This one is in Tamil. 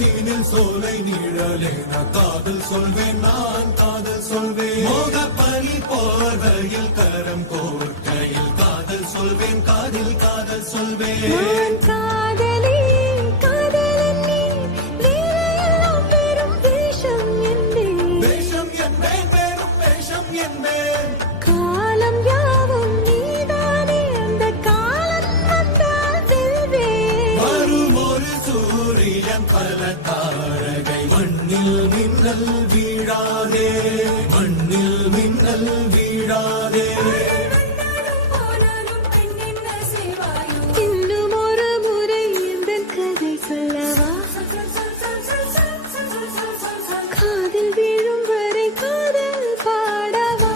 தீனில் சோலை நீழலே காதல் சொல்வேன் நான் காதல் சொல்வேன் மோகப்பனி போர்வையில் கரம் கோர்க்கையில் காதல் சொல்வேன் காதில் காதல் சொல்வேன் காதலி காதலன் நீ வேலையெல்லாம் வெறும் வேஷம் என்பேன் வேஷம் என்பேன் வெறும் வேஷம் என்பேன் காலம் யாவும் நீதானே அந்த காலம் வந்தால் செல்வேன் வரும் ஒரு சூரியன் பல தாரகை மண்ணில் மின்னல் வீழாதே மண்ணில் மின்னல் வீழாதே இன்னும் ஒரு முறை இந்த கதை சொல்லவா காதில் வீழும் வரை காதல் பாடவா